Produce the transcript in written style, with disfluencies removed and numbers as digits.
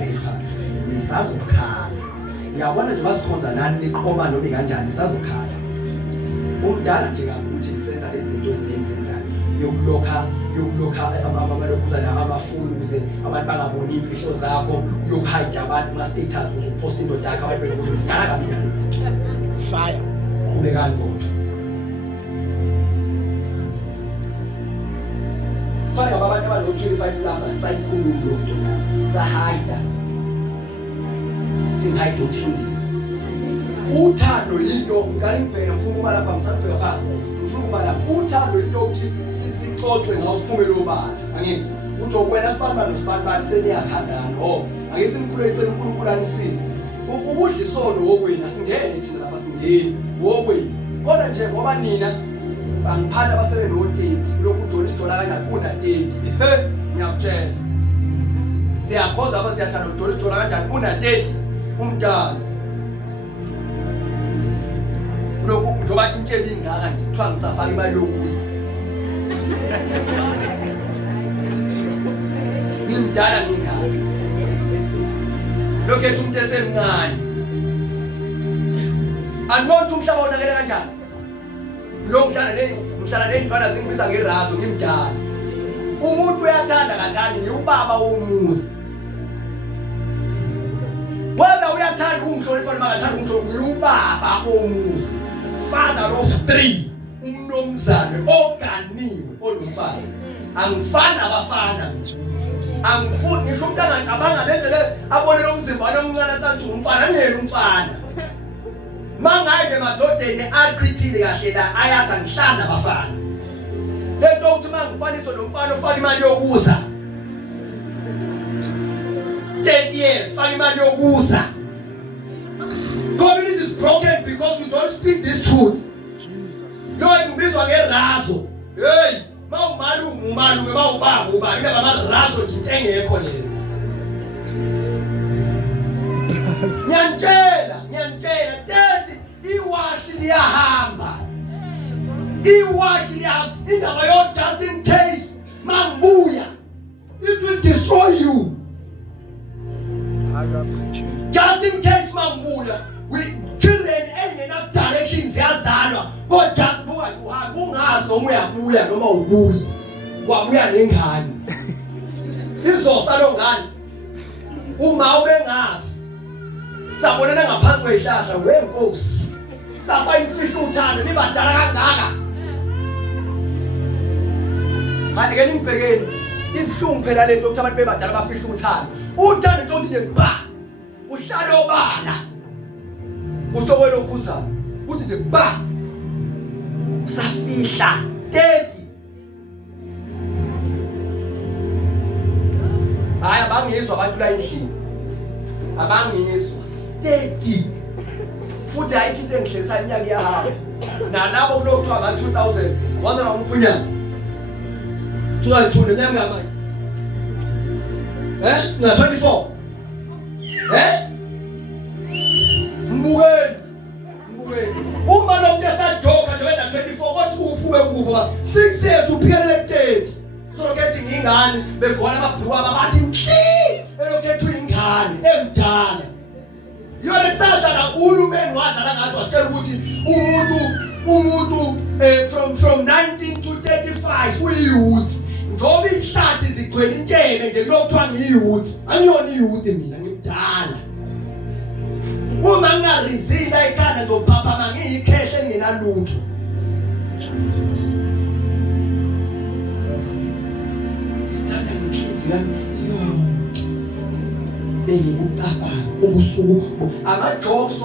abheke phansi nisazokhala uyabona nje basikhonza nani niqoma noma kanjani nisazokhala umdala nje kakuthi kusenza izinto ezizenzayo yokulokha abalokhuzana abafuni ukuze abantu bangaboni imfihlo zakho yokuhide abantu ma status uzopost into yakho abantu bekubona umdala kabi nalo fire qhubekani kodwa fire abantu abalo 25 plus asayikhuluma lo nto na sahide hide umfundisi uthando into ngicela ngibheke ngifuna ukuba lapha ngisabheka phansi ngifuna ukuba lapha uthando into uthi sixoxe ngawo siphumele obala angithi uthi okwena sibamba nosibani seniyathandana ake simkhulekisele uNkulunkulu anisize ukudla isono wokwena singene thina lapha singeni wokwena kodwa nje ngoba nina bangiphanda basebe no 30 lokhu uJohn idola kanjani kuna 30 ngiyakutshela siyakhoza aba siyathanda uJohn idola kanjani una 30 umdala lokhu njoba intsheli ingaka nje kuthiwa ngisafaka imali yokuza ngimdala ngingaka lokho ethi umuntu esemncane anibona umhlaba onakele kanjani lo mhlala nezingane zingibiza ngerazo ngimdala umuntu uyathanda kathandi ngiyubaba womuzi wena uyathanda umhlonipha noma akathanda umhlonipha ngiyubaba womuzi father of 3 umnomzane oganiwe olumfazi angifana abafana angifuni ngisho umuntu angacabanga lendlela abone lo mzimba omncane athi umfana ngene umfana mangaye emadodeni achithile kahle la ayathi angihlanda abafana lento ukuthi mangifaniswa nomfana ofaka imali yokuza 30 years faka imali yokuza community is broken because we don't speak this truth Jesus lo ngibizwa ngerazo hey mawumalume mawubaba uba into abarazo nje engekho lelo ngiyantshela dethi iwashi liyahamba indaba yo just in case mangibuya it will destroy you just in case mangibuya we children engena directions yazalwa kodwa uhamba ungazi noma uyabuya noma ubuyi wabuya nengane izosalo ngane uma ubengazi sabonana ngaphansi kwehlahla wenkosi safa imfihlo uthando nibadala kangaka manje ke nimbhekeni ibhlungu phela lento ukuthi abantu bebadala bafihla uthando into ukuthi nje ba uhlalo obala kutowela okhuzana uthi nje ba safihla 30 hayi abangizwa abantu la endlini abangizwa 30 futhi ayikho engihlelisa iminyaka iyahamba nalabo kulokuthiwa nga 2000 wazana umpunyana 2002 neminyaka ngamanje nga 24 mbukeni uma lo muntu esajoka nje wena 24 kodwa uphume kuphi 6 years uphikelele 30 sokethi ngingane begwala amabhuku abathi mhli elokhethu ingane emdala yona tsazana uhulumeni wadlala ngathi wasitshela ukuthi umuntu from 19 to 35 uyiyouth njoba ihlathi zigcwele intshebe nje lokuthiwa ngiyouth angiyona iyouth mina ngimdala uma ngarizila ekhanda ngopapa mangiyikhehle engenalutho Jesus ithanda inhliziyo yami bengikucabanga ubusuku ama jokes